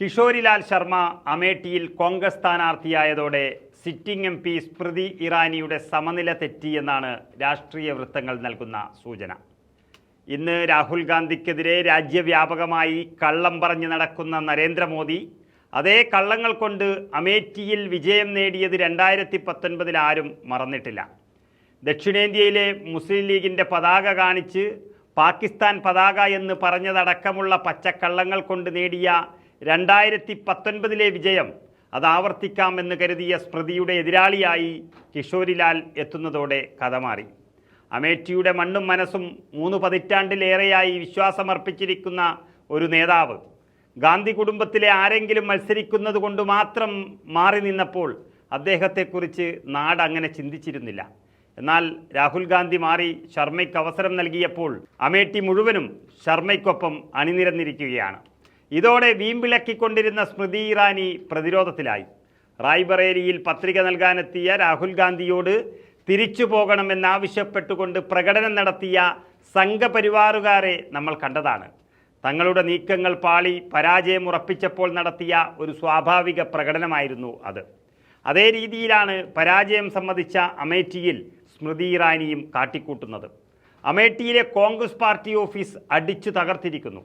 കിഷോരിലാൽ ശർമ്മ അമേഠിയിൽ കോൺഗ്രസ് സ്ഥാനാർത്ഥിയായതോടെ sitting M P Smriti ഇറാനിയുടെ സമനില തെറ്റിയെന്നാണ് രാഷ്ട്രീയ വൃത്തങ്ങൾ നൽകുന്ന സൂചന. ഇന്ന് രാഹുൽ ഗാന്ധിക്കെതിരെ രാജ്യവ്യാപകമായി കള്ളം പറഞ്ഞ് നടക്കുന്ന നരേന്ദ്രമോദി അതേ കള്ളങ്ങൾ കൊണ്ട് അമേഠിയിൽ വിജയം നേടിയത് രണ്ടായിരത്തി പത്തൊൻപതിൽ ആരും മറന്നിട്ടില്ല. ദക്ഷിണേന്ത്യയിലെ മുസ്ലിം ലീഗിന്റെ പതാക കാണിച്ച് പാകിസ്ഥാൻ പതാക എന്ന് പറഞ്ഞതടക്കമുള്ള പച്ചക്കള്ളങ്ങൾ കൊണ്ട് നേടിയ രണ്ടായിരത്തി പത്തൊൻപതിലെ വിജയം അത് ആവർത്തിക്കാമെന്ന് കരുതിയ സ്മൃതിയുടെ എതിരാളിയായി കിഷോരിലാൽ എത്തുന്നതോടെ കഥ മാറി. അമേഠിയുടെ മണ്ണും മനസ്സും മൂന്ന് പതിറ്റാണ്ടിലേറെയായി വിശ്വാസമർപ്പിച്ചിരിക്കുന്ന ഒരു നേതാവ് ഗാന്ധി കുടുംബത്തിലെ ആരെങ്കിലും മത്സരിക്കുന്നത് കൊണ്ട് മാത്രം മാറി നിന്നപ്പോൾ അദ്ദേഹത്തെക്കുറിച്ച് നാട് അങ്ങനെ ചിന്തിച്ചിരുന്നില്ല. എന്നാൽ രാഹുൽ ഗാന്ധി മാറി ശർമ്മയ്ക്ക് അവസരം നൽകിയപ്പോൾ അമേഠി മുഴുവനും ശർമ്മയ്ക്കൊപ്പം അണിനിരന്നിരിക്കുകയാണ്. ഇതോടെ വീമ്പിളക്കിക്കൊണ്ടിരുന്ന സ്മൃതി ഇറാനി പ്രതിരോധത്തിലായി. റായ്ബറേലിയിൽ പത്രിക നൽകാനെത്തിയ രാഹുൽ ഗാന്ധിയോട് തിരിച്ചു പോകണമെന്നാവശ്യപ്പെട്ടുകൊണ്ട് പ്രകടനം നടത്തിയ സംഘപരിവാറുകാരെ നമ്മൾ കണ്ടതാണ്. തങ്ങളുടെ നീക്കങ്ങൾ പാളി പരാജയം ഉറപ്പിച്ചപ്പോൾ നടത്തിയ ഒരു സ്വാഭാവിക പ്രകടനമായിരുന്നു അത്. അതേ രീതിയിലാണ് പരാജയം സംബന്ധിച്ച അമേഠിയിൽ സ്മൃതി ഇറാനിയും കാട്ടിക്കൂട്ടുന്നത്. അമേഠിയിലെ കോൺഗ്രസ് പാർട്ടി ഓഫീസ് അടിച്ചു തകർത്തിരിക്കുന്നു.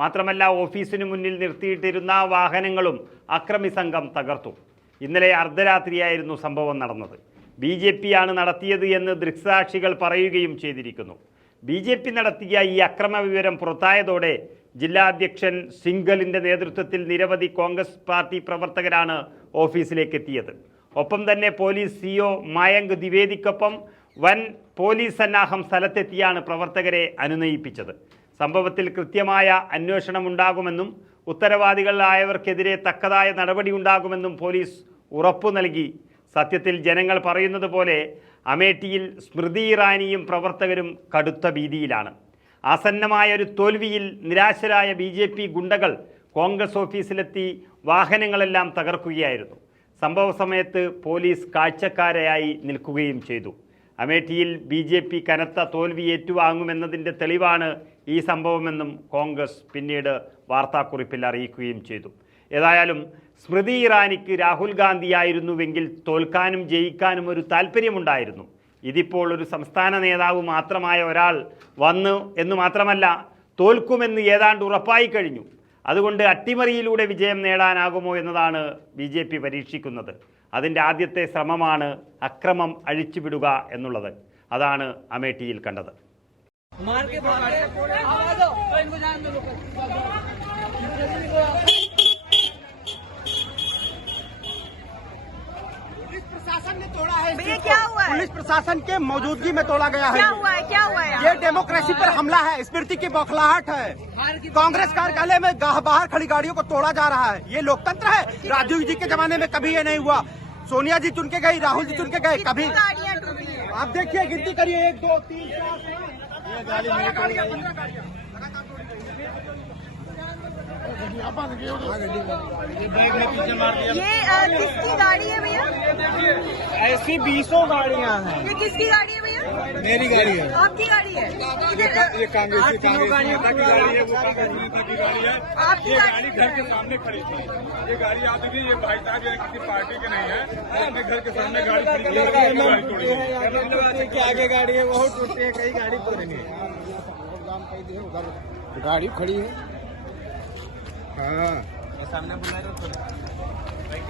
മാത്രമല്ല ഓഫീസിന് മുന്നിൽ നിർത്തിയിട്ടിരുന്ന വാഹനങ്ങളും അക്രമി സംഘം തകർത്തു. ഇന്നലെ അർദ്ധരാത്രിയായിരുന്നു സംഭവം നടന്നത്. ബി ജെ പിയാണ് നടത്തിയത് എന്ന് ദൃക്സാക്ഷികൾ പറയുകയും ചെയ്തിരിക്കുന്നു. ബി ജെ പി നടത്തിയ ഈ അക്രമ വിവരം പുറത്തായതോടെ ജില്ലാ അധ്യക്ഷൻ സിംഗലിന്റെ നേതൃത്വത്തിൽ നിരവധി കോൺഗ്രസ് പാർട്ടി പ്രവർത്തകരാണ് ഓഫീസിലേക്ക് എത്തിയത് ഒപ്പം തന്നെ പോലീസ് സിഒ മായങ്ക് ദ്വിവേദിക്കൊപ്പം വൻ പോലീസ് സന്നാഹം സ്ഥലത്തെത്തിയാണ് പ്രവർത്തകരെ അനുനയിപ്പിച്ചത്. സംഭവത്തിൽ കൃത്യമായ അന്വേഷണം ഉണ്ടാകുമെന്നും ഉത്തരവാദികളായവർക്കെതിരെ തക്കതായ നടപടി ഉണ്ടാകുമെന്നും പോലീസ് ഉറപ്പു നൽകി. സത്യത്തിൽ ജനങ്ങൾ പറയുന്നത് പോലെ അമേഠിയിൽ സ്മൃതി ഇറാനിയും പ്രവർത്തകരും കടുത്ത ഭീതിയിലാണ്. ആസന്നമായ ഒരു തോൽവിയിൽ നിരാശരായ ബി ജെ പി ഗുണ്ടകൾ കോൺഗ്രസ് ഓഫീസിലെത്തി വാഹനങ്ങളെല്ലാം തകർക്കുകയായിരുന്നു. സംഭവ സമയത്ത് പോലീസ് കാഴ്ചക്കാരായി നിൽക്കുകയും ചെയ്തു. അമേഠിയിൽ ബി ജെ പി കനത്ത തോൽവി ഏറ്റുവാങ്ങുമെന്നതിന്റെ തെളിവാണ് ഈ സംഭവമെന്നും കോൺഗ്രസ് പിന്നീട് വാർത്താക്കുറിപ്പിൽ അറിയിക്കുകയും ചെയ്തു. ഏതായാലും സ്മൃതി ഇറാനിക്ക് രാഹുൽ ഗാന്ധിയായിരുന്നുവെങ്കിൽ തോൽക്കാനും ജയിക്കാനും ഒരു താല്പര്യമുണ്ടായിരുന്നു ഇതിപ്പോൾ ഒരു സംസ്ഥാന നേതാവ് മാത്രമായ ഒരാൾ വന്നു എന്ന് മാത്രമല്ല തോൽക്കുമെന്ന് ഏതാണ്ട് ഉറപ്പായി കഴിഞ്ഞു. അതുകൊണ്ട് അട്ടിമറിയിലൂടെ വിജയം നേടാനാകുമോ എന്നതാണ് ബി പരീക്ഷിക്കുന്നത്. അതിൻ്റെ ആദ്യത്തെ ശ്രമമാണ് അക്രമം അഴിച്ചുവിടുക എന്നുള്ളത് അതാണ് അമേഠിയിൽ കണ്ടത് मार के बाहर आवाज दो तो इनको जान दो लोग पुलिस प्रशासन ने तोड़ा है इस भैया, चीज क्या को। हुआ है? पुलिस प्रशासन के मौजूदगी में तोड़ा गया है क्या ये। हुआ है क्या हुआ है ये डेमोक्रेसी पर हमला है स्मृति की बौखलाहट है कांग्रेस कार्यालय में गाह- बाहर खड़ी गाड़ियों को तोड़ा जा रहा है ये लोकतंत्र है राजीव जी के जमाने में कभी ये नहीं हुआ सोनिया जी चुन के गई राहुल जी चुन के गए कभी हैं? आप देखिए गिनती करिए एक दो तीन चार। ये किसकी गाड़ी है भैया ऐसी बीसों गाड़ियाँ हैं ये किसकी गाड़ी है मेरी गाड़ी है। आपकी गाड़ी है? ये कांग्रेस की कांग्रेस नेता की गाड़ी है वो कांग्रेस नेता की गाड़ी है। ये गाड़ी घर के सामने खड़ी थी। ये गाड़ी आती थी ये भाई साहब ये किसी पार्टी के नहीं है। अपने घर के सामने गाड़ी खड़ी है की आगे गाड़ी है वो टूटती है कई गाड़ी तोड़ेंगे गाड़ी खड़ी है। हाँ।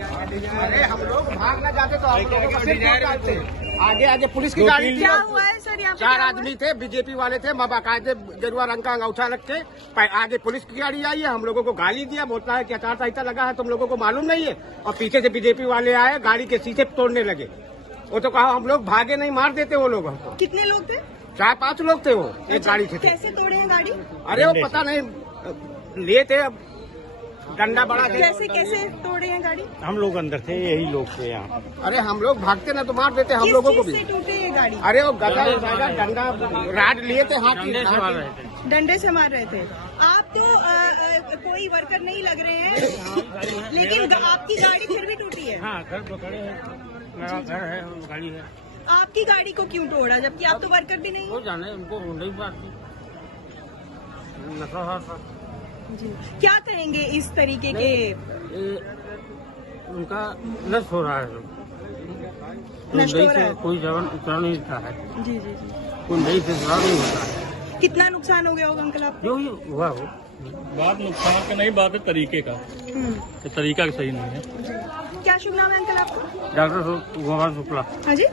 अरे हम लोग भाग न जाते तो आप लोगों? आगे आगे पुलिस की गाड़ी थी। क्या हुआ है सर चार आदमी थे बीजेपी वाले थे मैं बाकायदे गेरुआ रंग का अंगूठा रख के आगे पुलिस की गाड़ी आई है हम लोगों को गाली दिया बोलता है कि आचार संहिता लगा है तुम लोगों को मालूम नहीं है। और पीछे से बीजेपी वाले आए गाड़ी के शीशे तोड़ने लगे। वो तो कहा हम लोग भागे नहीं मार देते वो लोग हमको। कितने लोग थे? चार पाँच लोग थे वो एक गाड़ी से थे। कैसे तोड़े हैं गाड़ी? अरे वो पता नहीं लिए थे अब। डंडा बड़ा कैसे कैसे तोड़े हैं गाड़ी? हम लोग अंदर थे यही लोग थे यहाँ। अरे हम लोग भागते ना तो मार देते हम लोगों को भी। टूटे ये गाड़ी? अरे वो गदा डंडा राड लिए थे हाथ डंडे से मार रहे थे। आप तो कोई वर्कर नहीं लग रहे हैं। लेकिन आपकी गाड़ी फिर भी टूटी है। हाँ घर पकड़े मेरा घर है गाड़ी है। आपकी गाड़ी को क्यों तोड़ा जबकि आप तो वर्कर भी नहीं जाने उनको नहीं बात क्या कहेंगे इस तरीके के? उनका नष्ट हो रहा है। कोई नष्ट हो रहा है। कोई जवान उतना नहीं था है। जी जी जी। कोई नई से जुड़ा नहीं होता है। कितना नुकसान हो गया होगा अंकल आपको जो ही हुआ हो। बात नुकसान का नहीं बात है तरीके का। ये तरीका सही नहीं है। क्या शुभ नाम है अंकल आपका डॉक्टर गोपाल शुक्ला। हाँ जी।